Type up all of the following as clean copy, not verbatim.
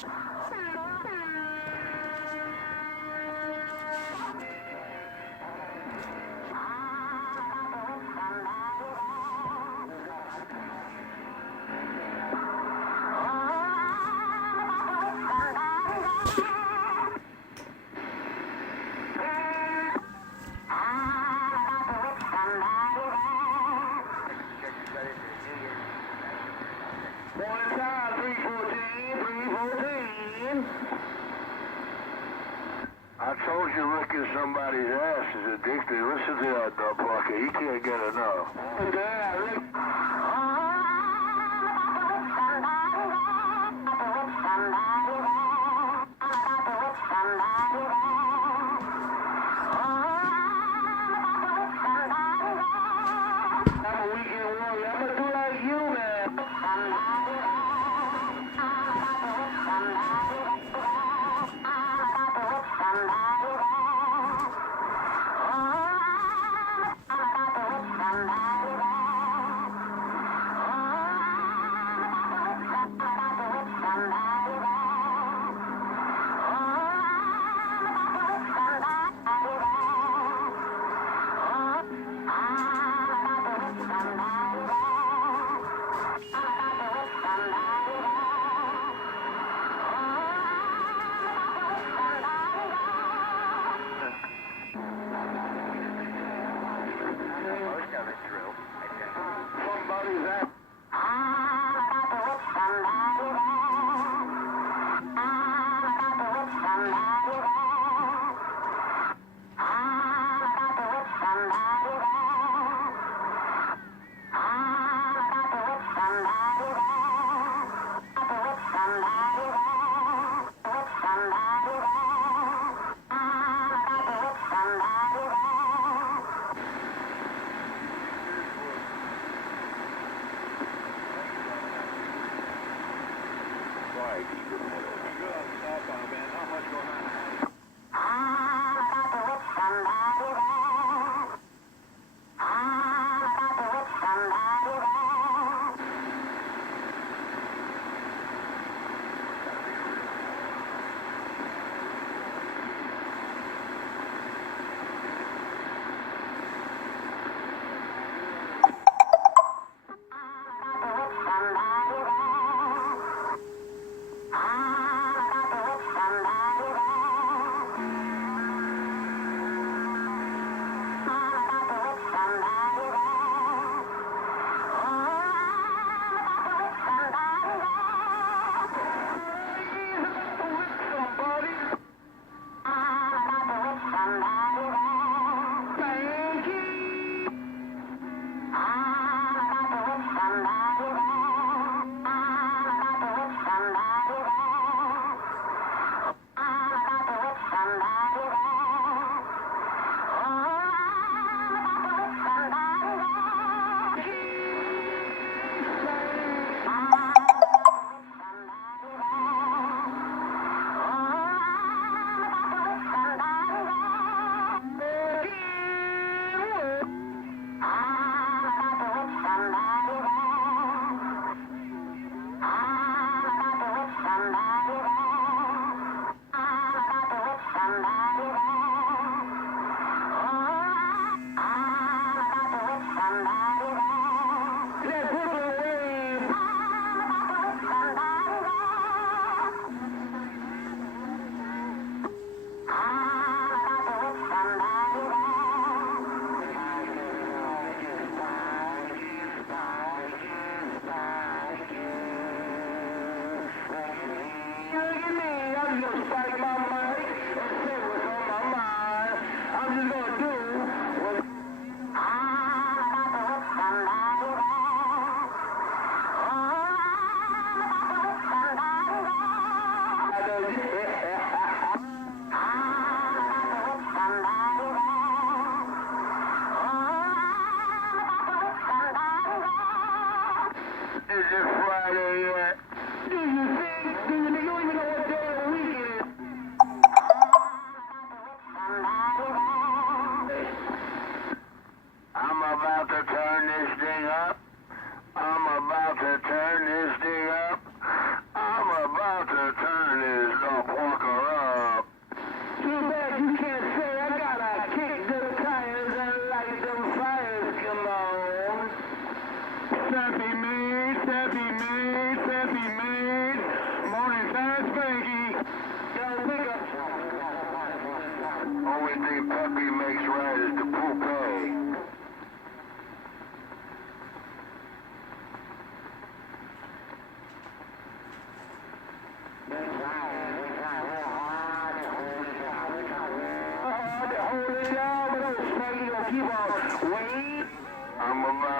I told you licking somebody's ass is addictive. Listen to that dog bucket. He can't get enough. I'm a weekend warrior. I'm gonna do like you, man. Somebody's at.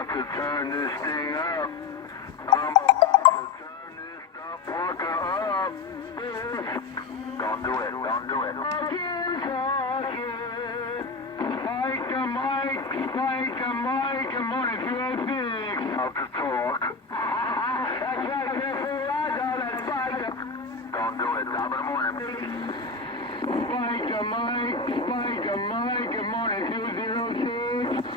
about to turn this thing up. I'm about to turn this dumb fucker up. Don't do it, don't do it. Spike the mic, come on if you're big. How to talk. That's right, careful, that's spike. Don't do it, top of the morning. Spike the mic, good morning, 206.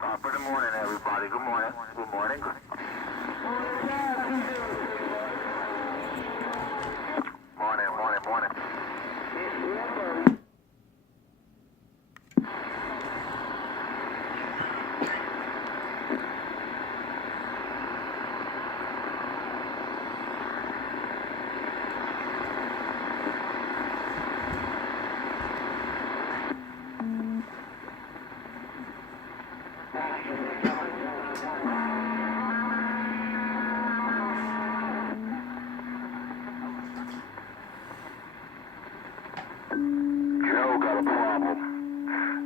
Top of the morning, everybody, good morning. Good morning. Morning. Joe got a problem.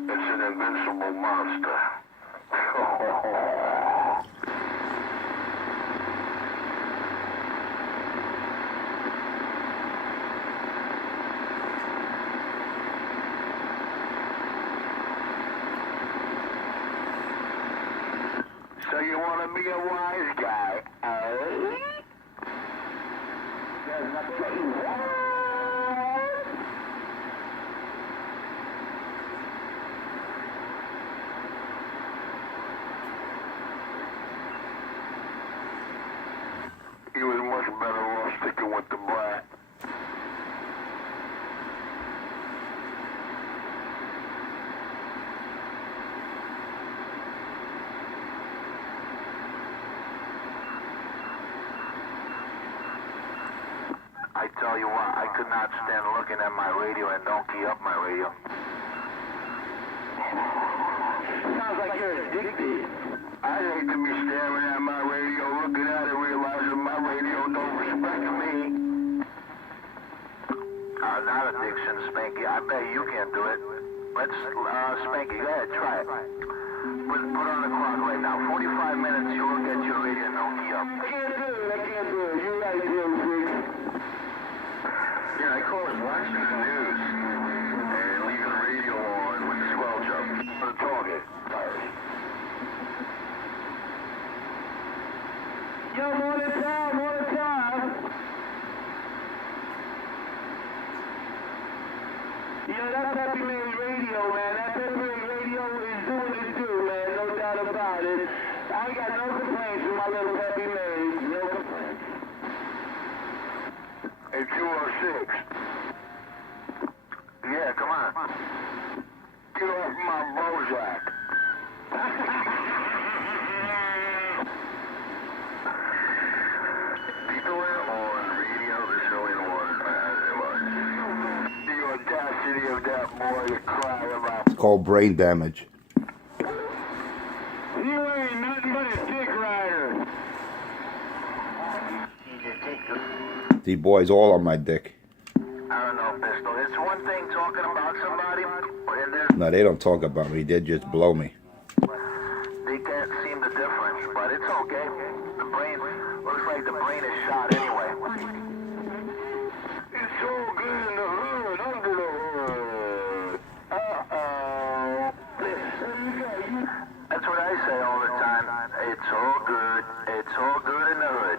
It's an invincible monster. So you want to be a wise guy, eh? There's nothing. He was much better off sticking with the brat. I tell you what, I could not stand looking at my radio and don't key up my radio. Sounds like you're addicted. I hate to be staring at my radio, looking at it, realizing my radio don't respect me. Not addiction, Spanky. I bet you can do it. Let's, Spanky, go ahead, try it. Put on the clock right now. 45 minutes, you will get your radio no key up. I can't do it. You're right, Jim. Yeah, I call it watching the news and leaving the radio on with the squelch up. For the target. Yo, morning time. Yo, that's Happy Man's radio, man. That Happy Man's radio is doing its due, man. No doubt about it. I ain't got no complaints with my little Happy Man. No complaints. Hey, 206. Yeah, come on. Get off my Bozak. People are on radio, they're showing one as it was. The audacity of that boy to cry about. It's called brain damage. You ain't nothing but a dick rider. The boys all on my dick. I don't know, Pistol. It's one thing talking about somebody, and there's... No, they don't talk about me. They just blow me. They can't seem the difference, but it's okay. The brain, looks like the brain is shot anyway. It's so good in the hood, under the hood. Uh-oh. That's what I say all the time. It's all good. It's all good in the hood.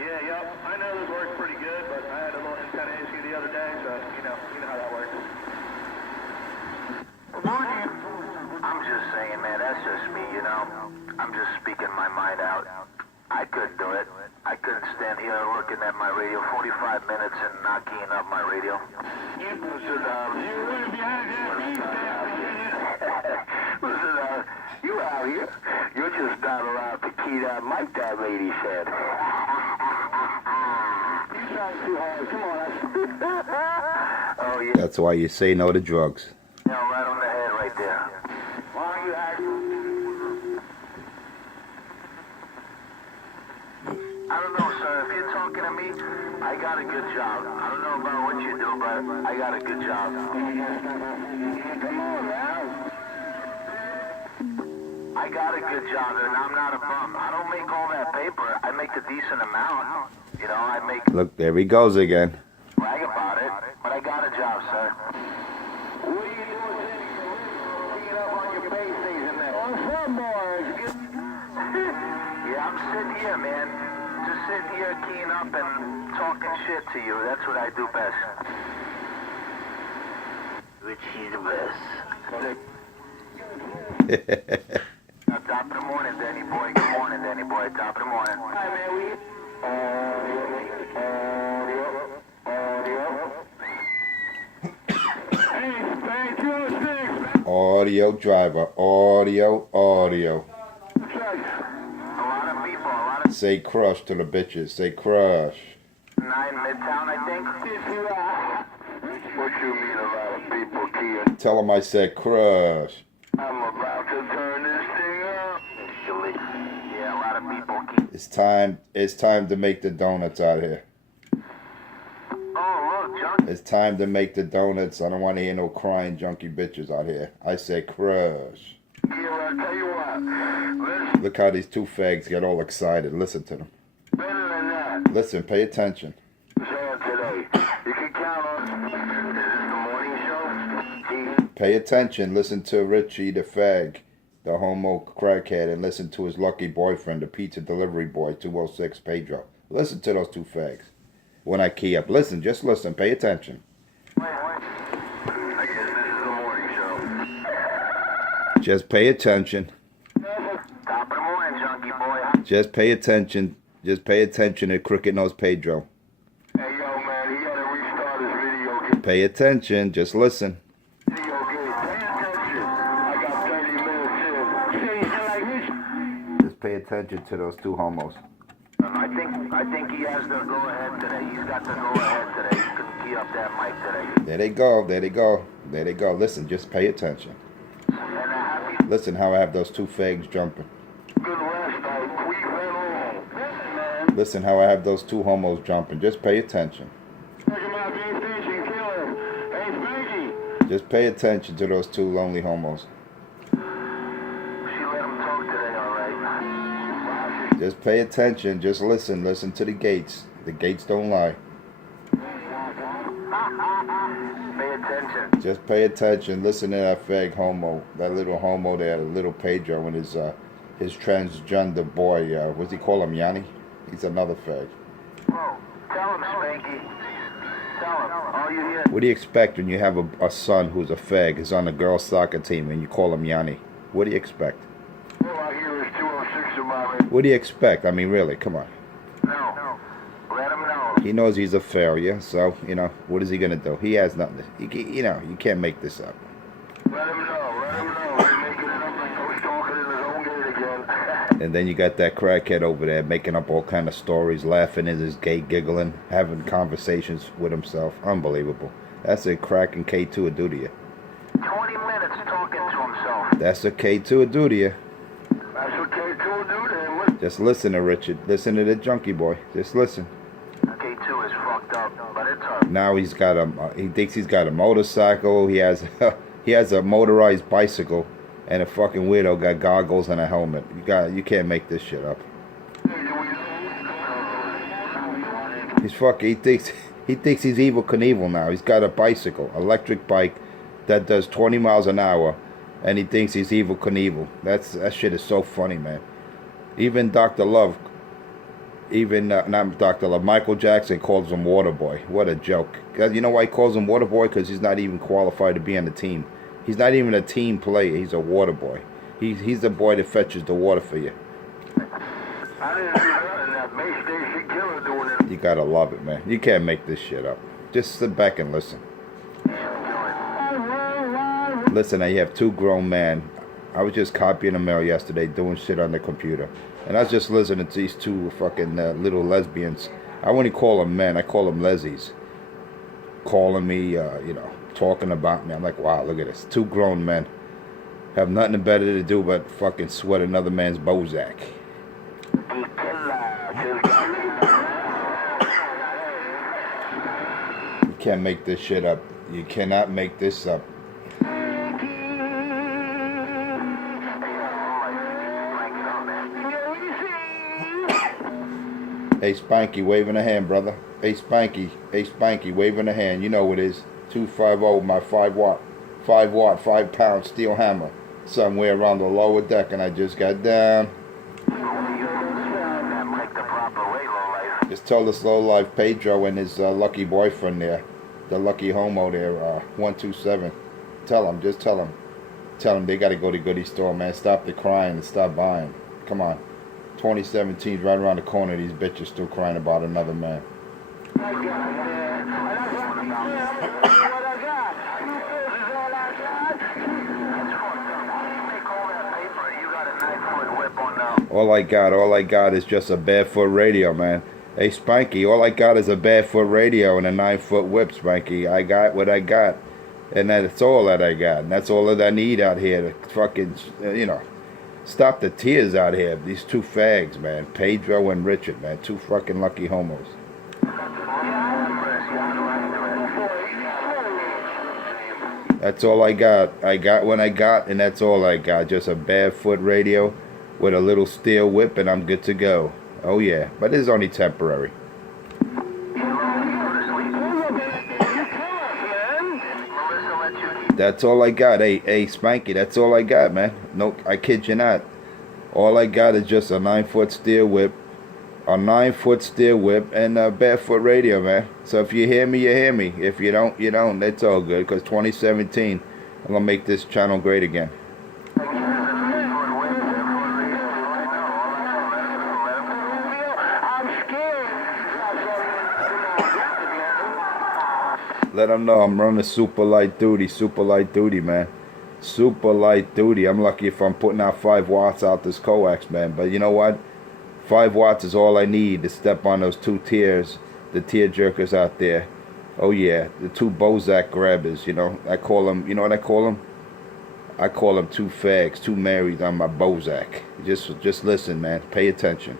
Yeah, I know this works pretty good, but I had a little antenna issue the other day, so you know how that works. I'm just saying, man, that's just me, you know. I'm just speaking my mind out. I couldn't do it. I couldn't stand here looking at my radio 45 minutes and not keying up my radio. Listen, you out here. You're just not allowed to key that mic, that lady said. You trying too hard. Come on. Oh, yeah. That's why you say no to drugs. Yeah, right on the head right there. Why don't you act? I don't know, sir. If you're talking to me got a good job. I don't know about what you do, but I got a good job. Come on, man. I got a good job, and I'm not a bum. I don't make all that paper. I make a decent amount. You know, I make... Look, there he goes again. Brag about it, but I got a job, sir. What are you doing sitting up on your base station there? On some boys. Yeah, I'm sitting here, man. Just sitting here keying up and talking shit to you. That's what I do best. Richie the best. Top of the morning, Danny boy. Good morning, Danny boy. Top of the morning. Hi, man. Audio driver, audio. A lot of people, Say crush to the bitches, say crush. 9 Midtown, I think. What you mean a lot of people, Kia? Tell him I said crush. I'm about to turn this thing up. Yeah, a lot of people, Kia. It's time to make the donuts out here. Oh, look, John. It's time to make the donuts. I don't want to hear no crying junkie bitches out here. I say crush. Yeah, well, I'll tell you what. Listen, Look how these two fags get all excited. Listen to them. better than that. Listen, pay attention. Today, you can count on. Is this the morning show? Pay attention. Listen to Richie the fag, the homo crackhead, and listen to his lucky boyfriend, the pizza delivery boy, 206 Pedro. Listen to those two fags. When I key up, listen, just listen, pay attention. Wait. I guess this is the morning show. Just pay attention. Top of the morning, junkie boy. Just pay attention. Just pay attention to Crooked Nose Pedro. Hey, yo, man, he gotta restart his video game. Pay attention, just listen. Video game. Pay attention. I got 30 minutes in. Just pay attention to those two homos. I think he has the go-ahead today. He's got the go-ahead today. He can key up that mic today. There they go, there they go, there they go. Listen, just pay attention. And a happy Listen how I have those two fags jumping. good rest night. Queef and all. Listen, man. Listen how I have those two homos jumping. Just pay attention. Check him out, Base Station Killer. Hey, Spanky. Just pay attention to those two lonely homos. She let him talk today, all right. Just pay attention. Just listen. Listen to the gates. The gates don't lie. Pay attention. Just pay attention. Listen to that fag homo. That little homo there, the little Pedro and his transgender boy. What's he call him? Yanni? He's another fag. Oh, tell him, Spanky. Tell him. All you hear. What do you expect when you have a son who's a fag, is on a girls' soccer team, and you call him Yanni? What do you expect? All I hear is 206 about it. What do you expect? I mean, really, come on. No. Let him know. He knows he's a failure, so, what is he going to do? He has nothing. You can't make this up. Let him know. Let him know. He's making it up like Coach talking in his own gate again. And then you got that crackhead over there making up all kind of stories, laughing in his gate, giggling, having conversations with himself. Unbelievable. That's a crack and K2 would do to you. 20 minutes talking to himself. That's a K2 would do to you. That's what K2 will do to him. Just listen to Richard. Listen to the junkie boy. Just listen. K2 is fucked up, but it's up. Now he thinks he's got a motorcycle. He has a motorized bicycle, and a fucking weirdo got goggles and a helmet. You can't make this shit up. He thinks he's Evil Knievel now. He's got a bicycle, electric bike that does 20 miles an hour, and he thinks he's Evil Knievel. That shit is so funny, man. Even Dr. Love, not Dr. Love, Michael Jackson calls him Waterboy. What a joke. You know why he calls him Waterboy? Because he's not even qualified to be on the team. He's not even a team player. He's a water boy. He's the boy that fetches the water for you. I didn't see that Base Station Killer doing it. You gotta love it, man. You can't make this shit up. Just sit back and listen. Listen, I have two grown men. I was just copying a mail yesterday, doing shit on the computer. And I was just listening to these two fucking little lesbians. I wouldn't call them men. I call them lesies. Calling me, talking about me. I'm like, wow, look at this. Two grown men have nothing better to do but fucking sweat another man's Bozak. can't make this shit up. You cannot make this up. Hey Spanky, waving a hand, brother. Hey Spanky, waving a hand. You know what it is. 250, my 5 watt, 5 pound steel hammer. Somewhere around the lower deck, and I just got down. Just tell this low life Pedro and his lucky boyfriend there, the lucky homo there, 127. Just tell him they gotta go to Goodie Store, man. Stop the crying and stop buying. Come on. 2017's right around the corner. These bitches still crying about another man. All I got is just a barefoot radio, man. Hey Spanky, all I got is a barefoot radio and a 9-foot whip, Spanky. I got what I got, and that's all that I got, and that's all that I need out here to fucking, stop the tears out here. These two fags, man. Pedro and Richard, man. Two fucking lucky homos. That's all I got. I got what I got, and that's all I got. Just a barefoot radio with a little steel whip, and I'm good to go. Oh, yeah. But it's only temporary. That's all I got. Hey, Spanky, that's all I got, man. No, I kid you not. All I got is just a 9-foot steel whip, and a barefoot radio, man. So if you hear me, you hear me. If you don't, you don't. That's all good, because 2017, I'm going to make this channel great again. Let them know I'm running super light duty, man. Super light duty. I'm lucky if I'm putting out 5 watts out this coax, man. But you know what? 5 watts is all I need to step on those 2 tiers, the tear jerkers out there. Oh yeah, the 2 Bozak grabbers, I call them, you know what I call them? I call them 2 fags, 2 married on my Bozak. Just listen, man. Pay attention.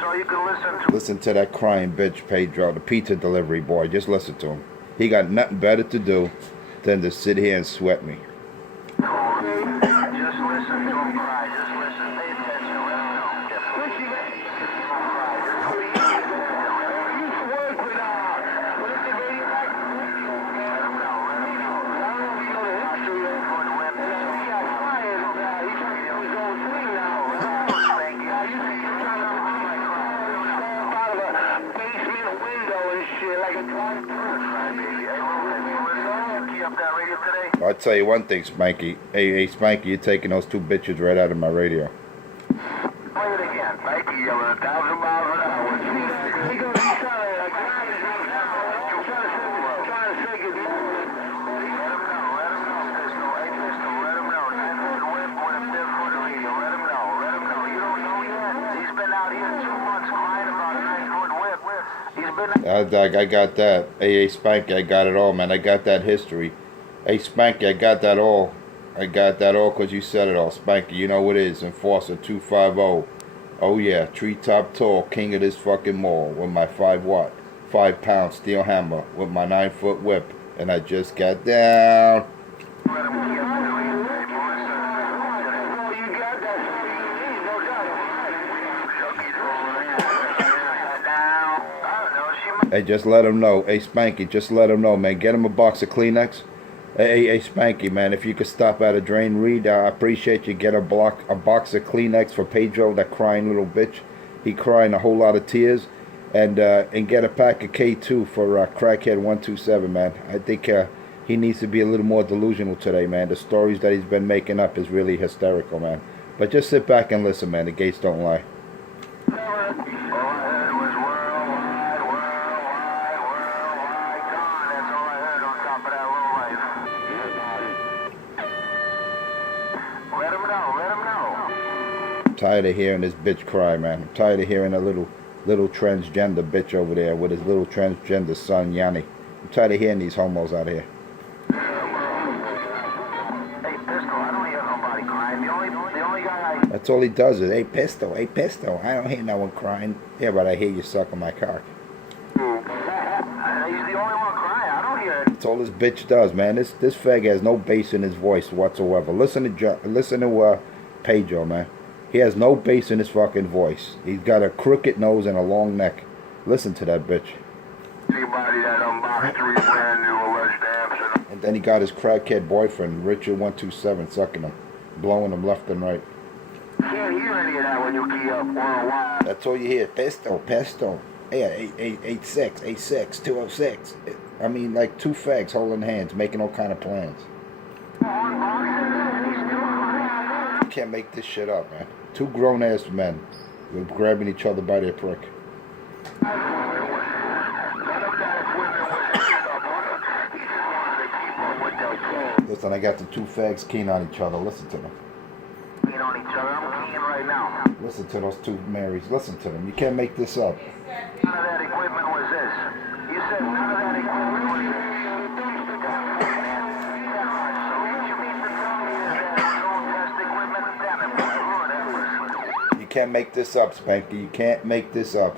So you can listen to that crying bitch, Pedro, the pizza delivery boy. Just listen to him. He got nothing better to do than to sit here and sweat me. Just listen to him cry. Just listen. Pay attention. I'll tell you one thing, Spanky. Hey, Spanky, you're taking those 2 bitches right out of my radio. Play it again. Mikey yelling 1,000 miles an hour. He goes, he's trying to let him know. 9-foot whip with a barefoot radio. Let him know. You don't know yet. He's been out here 2 months crying about a 9-foot whip. I got that. Hey, Spanky, I got it all, man. I got that history. Hey, Spanky, I got that all. I got that all because you said it all. Spanky, you know what it is. Enforcer 250. Oh, yeah. Treetop tall. King of this fucking mall. With my 5 watt, 5 pound steel hammer. With my 9-foot whip. And I just got down. Hey, just let him know. Hey, Spanky, just let him know, man. Get him a box of Kleenex. Hey, Spanky, man, if you could stop at a drain read, I appreciate you. Get a box of Kleenex for Pedro, that crying little bitch. He crying a whole lot of tears. And get a pack of K2 for Crackhead 127, man. I think he needs to be a little more delusional today, man. The stories that he's been making up is really hysterical, man. But just sit back and listen, man. The gates don't lie. I'm tired of hearing this bitch cry, man. I'm tired of hearing a little transgender bitch over there with his little transgender son, Yanni. I'm tired of hearing these homos out here. Hey, Pistol, I don't hear nobody crying. The only guy I... That's all he does is, hey, Pistol. I don't hear no one crying. Yeah, but I hear you sucking my cock. That's all this bitch does, man. This fag has no bass in his voice whatsoever. Listen to Pedro, man. He has no bass in his fucking voice. He's got a crooked nose and a long neck. Listen to that bitch. Anybody that unboxed 3 brand new alleged amps. And then he got his crackhead boyfriend, Richard 127, sucking him, blowing him left and right. Can't hear any of that when you key up worldwide. That's all you hear. Pesto. Yeah, 86, 86, 206. I mean, like 2 fags holding hands, making all kind of plans. You can't make this shit up, man. 2 grown-ass men grabbing each other by their prick. Listen, I got the 2 fags keen on each other. Listen to them. Keen on each other. I'm keen right now. Listen to those 2 Marys. Listen to them. You can't make this up. None of that equipment was this. You said none of that equipment was this. You can't make this up, Spanky. You can't make this up.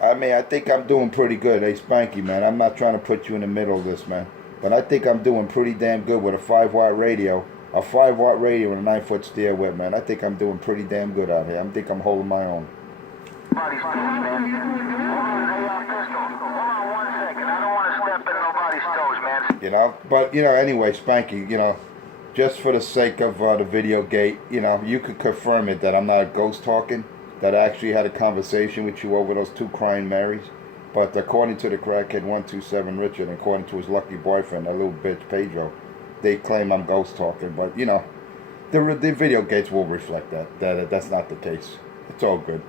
I mean, I think I'm doing pretty good. Hey, Spanky, man. I'm not trying to put you in the middle of this, man. But I think I'm doing pretty damn good with a 5-watt radio. A 5-watt radio and a 9-foot steel whip, man. I think I'm doing pretty damn good out here. I think I'm holding my own. Hold on 1 second. I don't want to step in nobody's toes, man. You know, but, anyway, Spanky, just for the sake of the video gate, you could confirm it that I'm not ghost talking, that I actually had a conversation with you over those 2 crying Marys. But according to the crackhead 127 Richard, and according to his lucky boyfriend, that little bitch Pedro, they claim I'm ghost talking. But, the video gates will reflect that that's not the case. It's all good.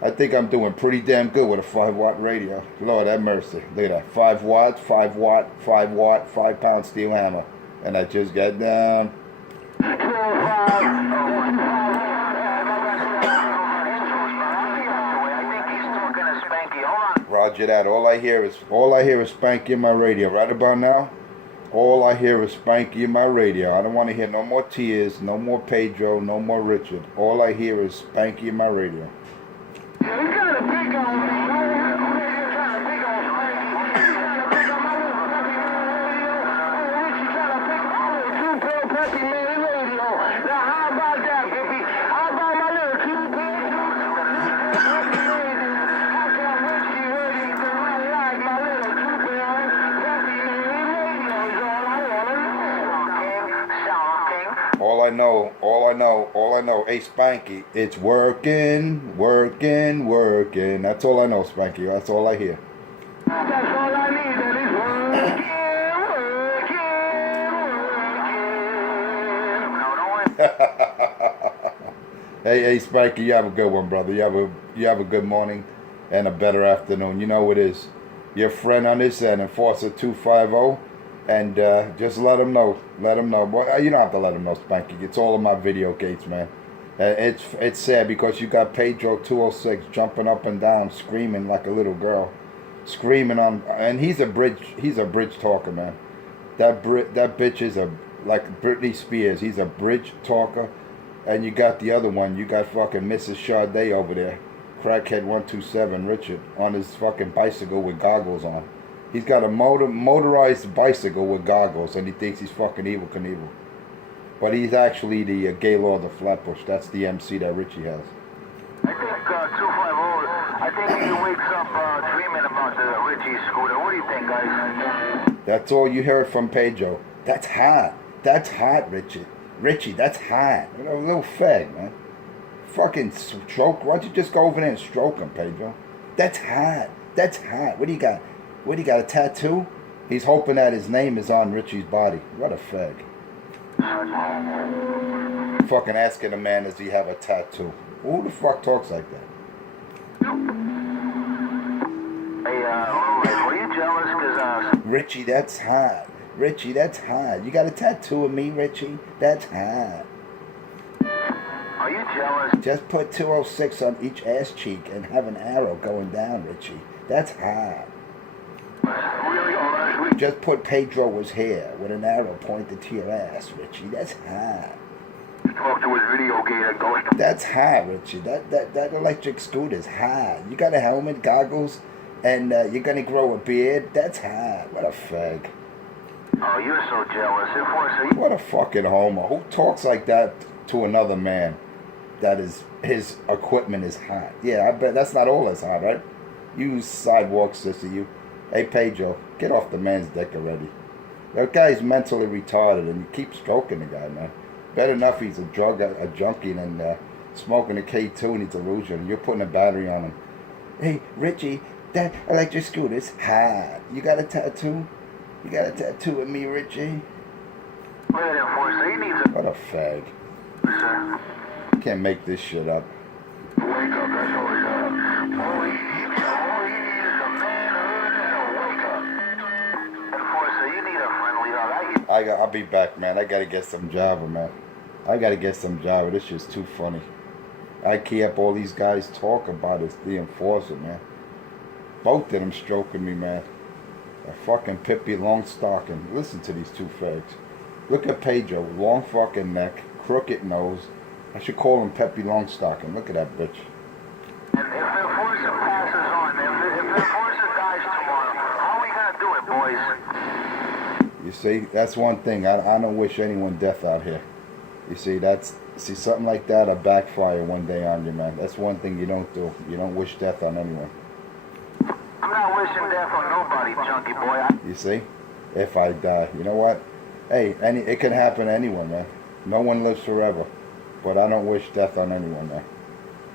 I think I'm doing pretty damn good with a 5-watt radio. Lord have mercy. Look at that. 5 watts, 5 watt, 5 watt, 5-pound steel hammer. And I just got down. Roger that. All I hear is Spanky in my radio. Right about now, all I hear is Spanky in my radio. I don't want to hear no more tears, no more Pedro, no more Richard. All I hear is Spanky in my radio. All I know, hey Spanky, it's working. That's all I know, Spanky. That's all I hear. That's all I need, and it's working. Hey, Spanky, you have a good one, brother. You have a good morning and a better afternoon. You know what it is. Your friend on this end, Enforcer 250. And just let them know. Well, you don't have to let them know, Spanky. It's all in my video gates, man. It's sad because you got Pedro 206 jumping up and down, screaming like a little girl, screaming on. And he's a bridge talker, man. That bitch is like Britney Spears. He's a bridge talker. And you got the other one. You got fucking Mrs. Sade over there, crackhead 127 Richard, on his fucking bicycle with goggles on. He's got a motorized bicycle with goggles, and he thinks he's fucking Evel Knievel. But he's actually the Gaylord of Flatbush. That's the MC that Richie has. I think 250, I think he wakes up dreaming about the Richie scooter. What do you think, guys? That's all you heard from Pedro. That's hot. That's hot, Richie. Richie, that's hot. You know, a little fag, man. Fucking stroke. Why don't you just go over there and stroke him, Pedro? That's hot. That's hot. What do you got? What, he got a tattoo? He's hoping that his name is on Richie's body. What a fag. Fucking asking a man, does he have a tattoo? Who the fuck talks like that? Hey, were you jealous? Cause, Richie, that's hot. Richie, that's hot. You got a tattoo of me, Richie? That's hot. Are you jealous? Just put 206 on each ass cheek and have an arrow going down, Richie. That's hot. Really? Just put Pedro's hair with an arrow pointed to your ass, Richie. That's hot. Talk to his video game and ghost. That's hot, Richie. That electric scooter's hot. You got a helmet, goggles, and you're gonna grow a beard. That's hot. What a fag. Oh, you're so jealous. Enforcer. What a fucking homo. Who talks like that to another man? That is, his equipment is hot. Yeah, I bet that's not all that's hot, right? You sidewalk sister, you. Hey, Pedro, get off the man's dick already. That guy's mentally retarded, and you keep stroking the guy, man. Better enough he's a junkie, than smoking a K2 and he's delusional. You're putting a battery on him. Hey, Richie, that electric scooter's hot. You got a tattoo? You got a tattoo of me, Richie? Look at Enforcer. He needs a... What a fag. Sir. You can't make this shit up. Wake up, that's all he does. All he needs is a manhood and a wake up. Enforcer, you need a friendly hug. I'll be back, man. I gotta get some Java, man. I gotta get some Java. This shit's too funny. I keep all these guys talk about is the Enforcer, man. Both of them stroking me, man. A fucking Pippi Longstocking. Listen to these two fags. Look at Pedro. Long fucking neck. Crooked nose. I should call him Pippi Longstocking. Look at that bitch. And if Enforcer passes on, if Enforcer dies tomorrow, how are we gonna do it, boys? You see, that's one thing. I don't wish anyone death out here. You see, something like that'll backfire one day on you, man. That's one thing you don't do. You don't wish death on anyone. I'm not wishing death on nobody, junkie boy. You see? If I die. You know what? Hey, it can happen to anyone, man. No one lives forever. But I don't wish death on anyone, man.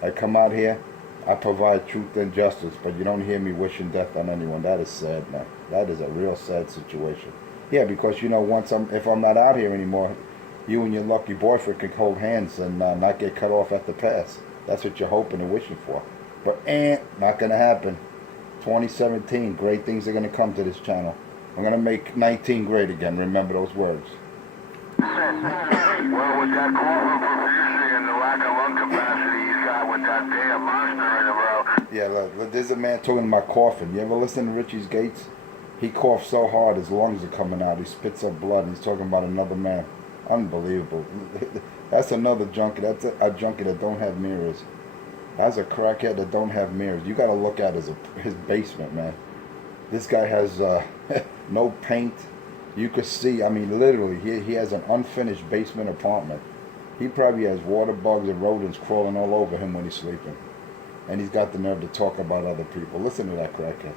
I come out here, I provide truth and justice, but you don't hear me wishing death on anyone. That is sad, man. That is a real sad situation. Yeah, because, you know, if I'm not out here anymore, you and your lucky boyfriend can hold hands and not get cut off at the pass. That's what you're hoping and wishing for. But not going to happen. 2017, great things are going to come to this channel. I'm going to make 19 great again. Remember those words. Well, with that cough profusely and the lack of lung capacity he's got with that damn monster in the row. Yeah, look, there's a man talking about coughing. You ever listen to Richie's Gates? He coughs so hard his lungs are coming out. He spits up blood and he's talking about another man. Unbelievable. That's another junkie. That's a junkie that don't have mirrors. That's a crackhead that don't have mirrors. You got to look at his basement, man. This guy has no paint. You could see, I mean, literally, he has an unfinished basement apartment. He probably has water bugs and rodents crawling all over him when he's sleeping. And he's got the nerve to talk about other people. Listen to that crackhead.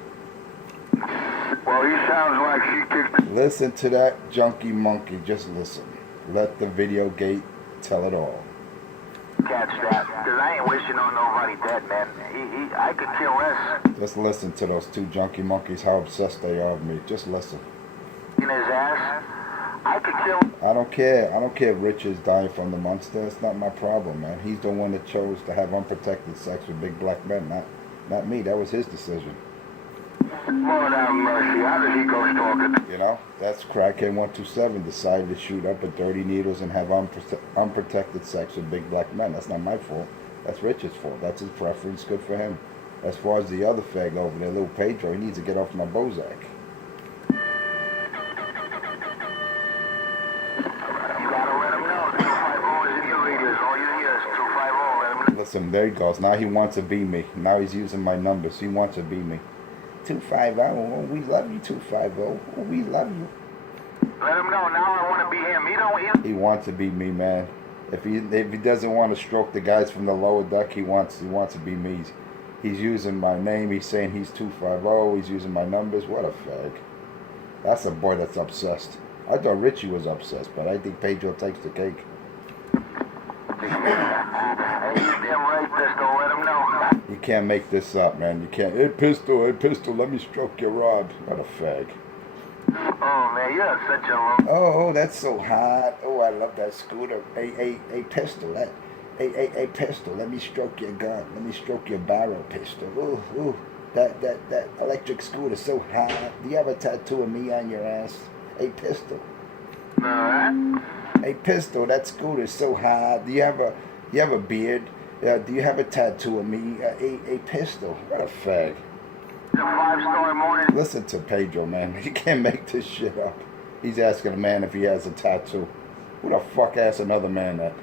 Well, he sounds like she kicked... Listen to that junkie monkey. Just listen. Let the video gate tell it all. Catch that, because I ain't wishing on nobody dead, man. I could kill less. Just listen to those two junkie monkeys, how obsessed they are of me. Just listen. In his ass, I could kill... I don't care. I don't care if Rich is dying from the monster. It's not my problem, man. He's the one that chose to have unprotected sex with big black men, not me. That was his decision. Lord have mercy. How did he go stalking? You know, that's Crackhead 127 decided to shoot up with dirty needles and have unprotected sex with big black men. That's not my fault. That's Richard's fault. That's his preference. Good for him. As far as the other fag over there, little Pedro, he needs to get off my Bozak. Listen, there he goes. Now he wants to be me. Now he's using my numbers. He wants to be me. 250. Oh, we love you, 250. Oh, we love you. Let him know. Now I want to be him. He wants to be me, man. If he doesn't want to stroke the guys from the lower deck, he wants to be me. He's using my name. He's saying he's 250. He's using my numbers. What a fag. That's a boy that's obsessed. I thought Richie was obsessed, but I think Pedro takes the cake. You can't make this up, man. You can't. Hey, pistol, let me stroke your rod. What a fag. Oh, man, you're such a... Oh, that's so hot. Oh, I love that scooter. Hey, pistol. Hey, pistol, let me stroke your gun. Let me stroke your barrel, pistol. Ooh. That electric scooter so hot. Do you have a tattoo of me on your ass? Hey, pistol. Hey, pistol, that scooter is so hot. Do you have a beard? Do you have a tattoo of me? A pistol. What a fag. It's a 5-story morning. Listen to Pedro, man. You can't make this shit up. He's asking a man if he has a tattoo. Who the fuck asks another man that?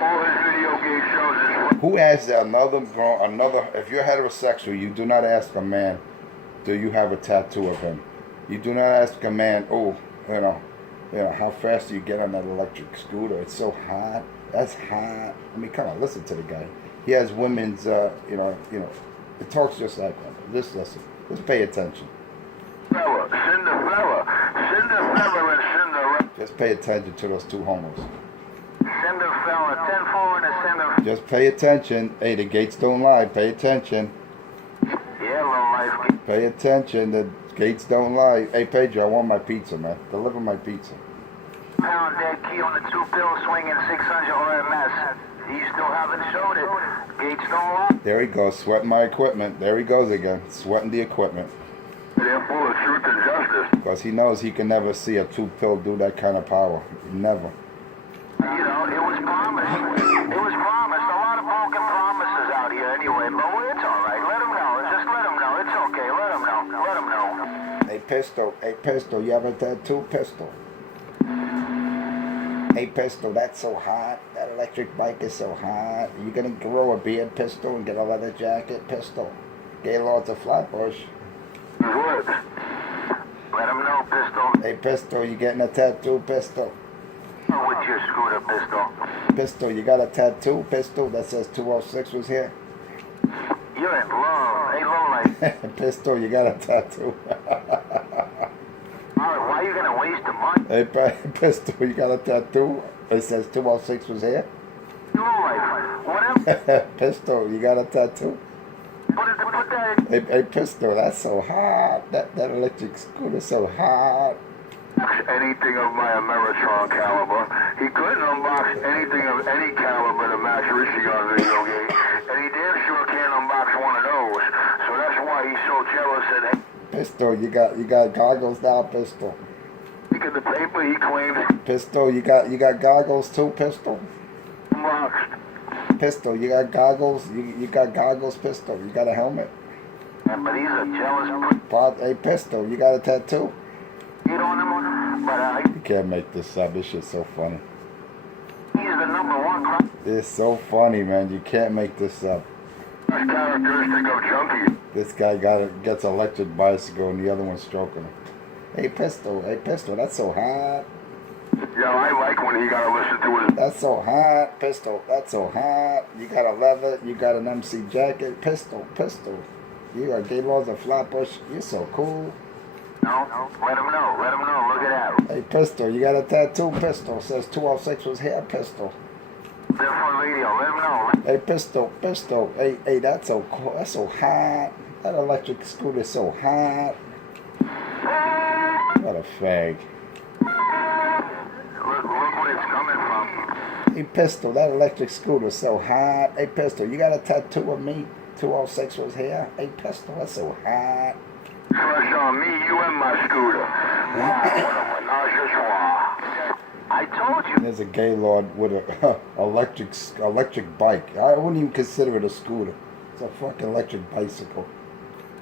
All his video game shows is... Who asks that another, if you're heterosexual, you do not ask a man, do you have a tattoo of him? You do not ask a man, oh, how fast do you get on that electric scooter? It's so hot. That's hot. I mean, come on, listen to the guy. He has women's, it talks just like that. Just listen. Just pay attention. Cinderella and Cinderella. Just pay attention to those two homos. Cinderella, 10-4 and a Cinderella. Just pay attention. Hey, the gates don't lie. Pay attention. Yeah, low life. Pay attention. The gates don't lie. Hey, Pedro, I want my pizza, man. Deliver my pizza. Pound dead key on the 2 pill swinging 600 RMS. You still haven't showed it. Gates don't lie. There he goes, sweating my equipment. There he goes again, sweating the equipment. They're full of truth and justice. Because he knows he can never see a 2-pill do that kind of power. Never. You know, it was promised. It was promised. A lot of broken promises out here anyway, but it's all right. Let them know. Just let them know. It's okay. Let them know. Let them know. Hey, Pistol, you have a tattoo, Pistol? Hey, Pistol, that's so hot. That electric bike is so hot. You gonna grow a beard, Pistol, and get a leather jacket, Pistol? Gaylord's a Flatbush. Good. Let them know, Pistol. Hey, Pistol, you getting a tattoo, Pistol? With your scooter, Pistol. Pistol, you got a tattoo, Pistol, that says 206 was here? You're in love. Hey, low life. Pistol, you got a tattoo. Alright, why are you gonna waste the money? Hey, Pistol, you got a tattoo? It says 206 was here? Low life. Whatever. Pistol, you got a tattoo? Put that in. Hey, Pistol, that's so hot. That electric scooter's so hot. Anything of my Ameritron caliber. He couldn't unbox anything of any caliber to match Richie on video game. And he damn sure can't unbox one of those. So that's why he's so jealous and hey, Pistol, you got goggles now, Pistol. look at the paper he claims Pistol, you got goggles too, Pistol? unboxed. Pistol, you got goggles? You got goggles, Pistol? You got a helmet? Yeah, but he's a jealous Hey, Pistol, you got a tattoo? you on him, but You can't make this up. This shit's so funny. he's the #1 It's so funny, man. You can't make this up. That's characteristic of Chunky. This guy gets an electric bicycle and the other one's stroking him. Hey, Pistol, that's so hot. Yeah, I like when he gotta listen to his... That's so hot, Pistol, that's so hot. You got a leather, you got an MC jacket, Pistol. You got Gaylord's a Flatbush, you're so cool. No, let him know, look at that. Hey, Pistol, you got a tattoo, Pistol. Says 206 was here, Pistol. Different radio, let him know. Hey, Pistol. Hey, that's so cool. That's so hot. That electric scooter's so hot. What a fag. Look where it's coming from. Hey, Pistol, that electric scooter's so hot. Hey, Pistol, you got a tattoo of me? 206 was here. Hey, Pistol, that's so hot. Crush on me, you and my scooter. Wow, what a menage a trois. I told you. There's a Gaylord with a electric bike. I wouldn't even consider it a scooter. It's a fucking electric bicycle.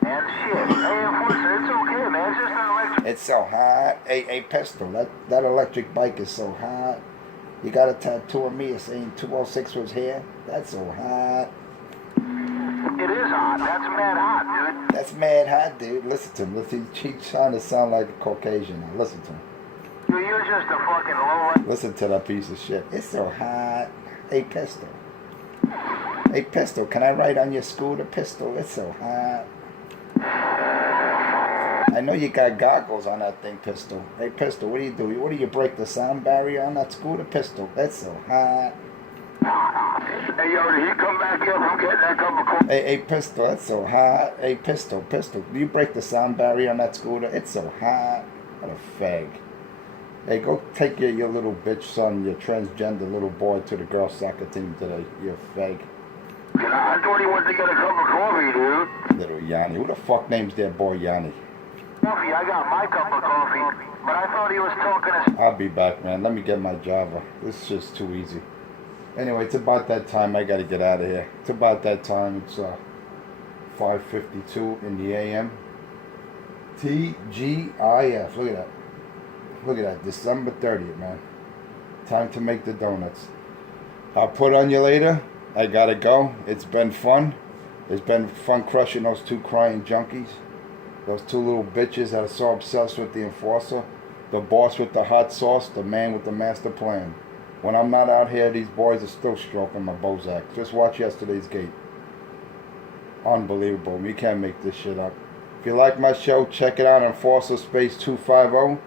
Man, shit. Hey, Enforcer, it's okay, man. It's just an electric. It's so hot. Hey, Pistol, that electric bike is so hot. You got a tattoo of me saying 206 was here? That's so hot. It is hot. That's mad hot, dude. That's mad hot, dude. Listen to him. He's trying to sound like a Caucasian now. Listen to him. Dude, you're just a fucking low. Listen to that piece of shit. It's so hot. Hey, Pistol. Hey, Pistol, can I ride on your scooter, Pistol? It's so hot. I know you got goggles on that thing, Pistol. Hey, Pistol, what do you do? What do you break the sound barrier on that scooter, Pistol? That's so hot. Hey, yo, did he come back here from getting that cup of coffee? Hey, Pistol, that's so hot. Hey, Pistol, do you break the sound barrier on that scooter? It's so hot. What a fag. Hey, go take your little bitch son, your transgender little boy to the girls' soccer team today, you fag. I thought he went to get a cup of coffee, dude. Little Yanni. Who the fuck names their boy Yanni? Coffee, I got my cup of coffee, but I thought he was talking to... I'll be back, man. Let me get my Java. This is just too easy. Anyway, it's about that time. I gotta get out of here. It's about that time. It's 5:52 in the AM. TGIF. Look at that. Look at that. December 30th, man. Time to make the donuts. I'll put on you later. I gotta go. It's been fun. It's been fun crushing those two crying junkies. Those two little bitches that are so obsessed with the enforcer. The boss with the hot sauce, the man with the master plan. When I'm not out here, these boys are still stroking my Bozak. Just watch yesterday's gate. Unbelievable. You can't make this shit up. If you like my show, check it out on Enforcer Space 250,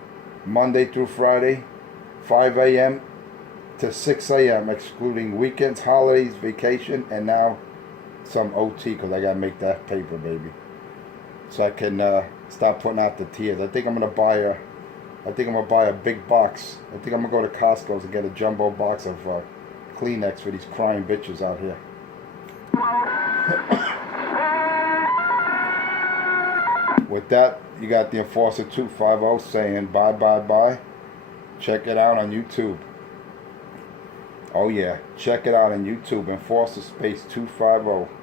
Monday through Friday, 5 a.m. to 6 a.m., excluding weekends, holidays, vacation, and now some OT, because I got to make that paper, baby. So I can stop putting out the tears. I think I'm going to buy a big box. I think I'm going to go to Costco's and get a jumbo box of Kleenex for these crying bitches out here. With that, you got the Enforcer 250 saying bye, bye, bye. Check it out on YouTube. Oh yeah, check it out on YouTube, Enforcer Space 250.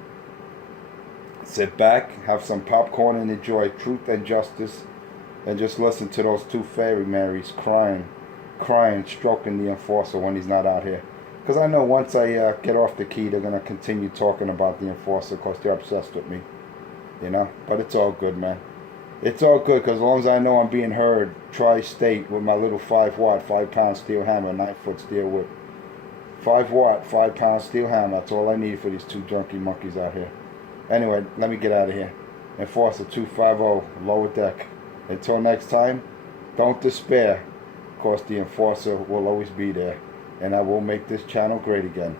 Sit back, have some popcorn, and enjoy truth and justice, and just listen to those two fairy Marys crying, stroking the Enforcer when he's not out here. Because I know once I get off the key, they're going to continue talking about the Enforcer because they're obsessed with me. You know? But it's all good, man. It's all good because as long as I know I'm being heard tri-state with my little 5-watt, 5-pound steel hammer, 9-foot steel whip. 5-watt, 5-pound steel hammer. That's all I need for these two junkie monkeys out here. Anyway, let me get out of here. Enforcer 250, lower deck. Until next time, don't despair. Of course, the Enforcer will always be there. And I will make this channel great again.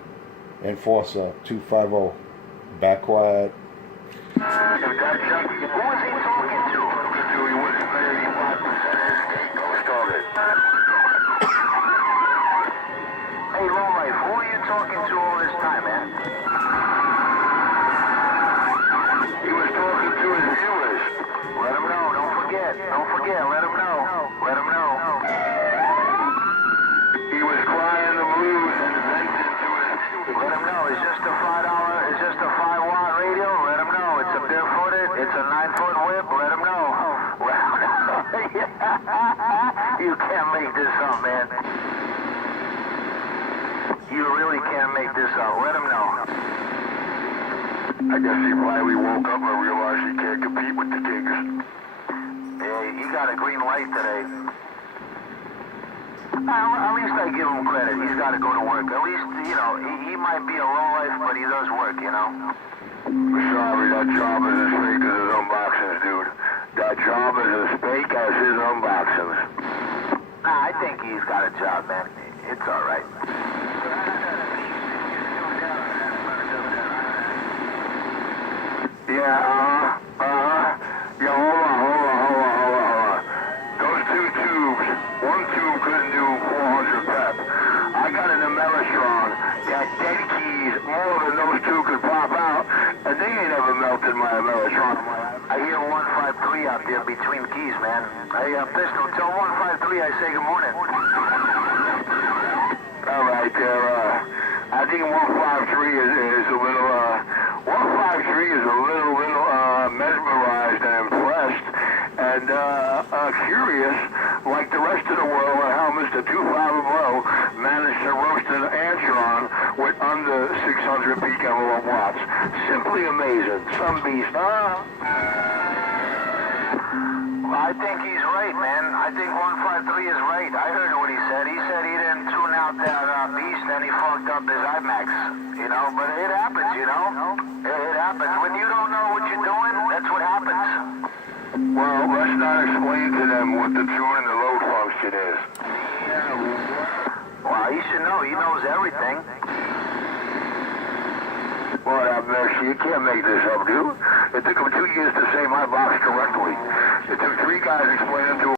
Enforcer 250, back quiet. Who was he talking to? He was 35% started. Hey, lowlife, who are you talking to all this time, man? He was talking to his viewers. Let him know, don't forget, let him know, He was crying the blues and venting to his... Let him know, it's just a $5, it's just a 5-watt radio, let him know, it's a barefooted, it's a 9-foot whip, let him know. Well, you can't make this up, man. You really can't make this up, let him know. I guess he finally woke up and realized he can't compete with the kings. Yeah, he got a green light today. At least I give him credit. He's got to go to work. At least, you know, he might be a lowlife, but he does work, you know? Sorry, that job is as fake as his unboxings, dude. That job is as fake as his unboxings. Nah, I think he's got a job, man. It's all right. Yeah, yeah, hold on. Those two tubes, one tube couldn't do 400 pep. I got an Emelastron that dead keys, more than those two could pop out, and they ain't ever melted my Emelastron. I hear 153 out there between keys, man. Hey, Pistol, tell 153 I say good morning. All right, I think 153 is a little, 153 is a little mesmerized and impressed and curious, like the rest of the world, on how Mr. 250 managed to roast an Antron with under 600 peak envelope watts. Simply amazing. Some beast, huh? I think he's right, man. I think 153 is right. I heard what he said. He said he didn't tune out that beast and he fucked up his IMAX. You know, but it happens, you know? It happens. When you don't know what you're doing, that's what happens. Well, let's not explain to them what the tune and the load function is. Well, he should know. He knows everything. Well, have mercy. You can't make this up, dude. It took him 2 years to say my box correctly. It took 3 guys explaining